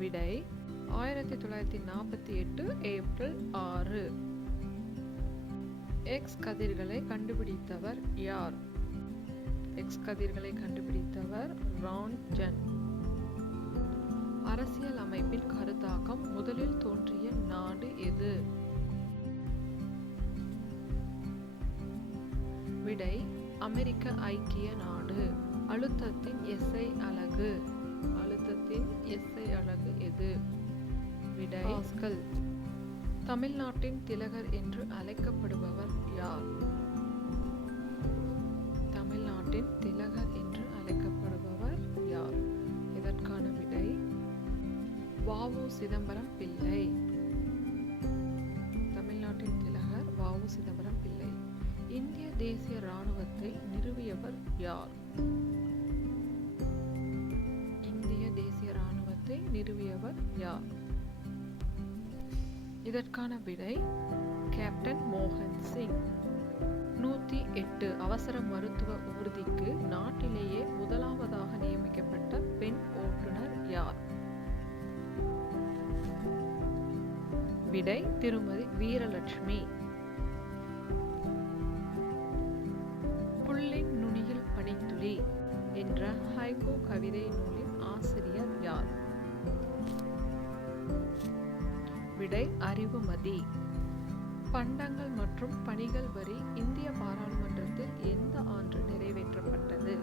விடை 1948 April 6. X கதிர்களை கண்டுபிடித்தவர் யார்? எக்ஸ் கதிர்களை கண்டுபிடித்தவர் ரான்ஜன். அரசியல் அமைப்பின் கருத்தாக்கம் முதலில் தோன்றிய நாடு எது? விடை அமெரிக்க ஐக்கிய நாடு. அழுத்தத்தின் எஸ்ஐ அலகு. அழுத்தத்தின் எஸ்ஐ அலகு எது? விடை பாஸ்கல். தமிழ்நாட்டின் திலகர் என்று அழைக்கப்படுபவர் யார்? தமிழ்நாட்டின் திலகர் என்று அழைக்கப்படுபவர் யார்? இதற்கான விடை வ.உ. சிதம்பரம் பிள்ளை. தமிழ்நாட்டின் திலகர் வ.உ. சிதம்பரம் பிள்ளை. இந்திய தேசிய இராணுவத்தை நிறுவியவர் யார்? இந்திய தேசிய இராணுவத்தை நிறுவியவர் யார்? இதற்கான விடை கேப்டன் மோகன் சிங். 108 அவசர மருத்துவ ஊர்திக்கு நாட்டிலேயே முதலாவதாக நியமிக்கப்பட்ட பெண் ஓட்டுநர் யார்? விடை திருமதி வீரலட்சுமி. புல்லின் நுனியில் பனித்துளி என்ற ஹைக்கூ கவிதை நூலின் ஆசிரியர் யார்? விடை அறிவுமதி. பண்டங்கள் மற்றும் பணிகள் வரி இந்திய பாராளுமன்றத்தில் எந்த ஆண்டு நிறைவேற்றப்பட்டது?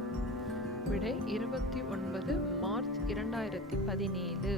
விடை 29 மார்ச் 2017.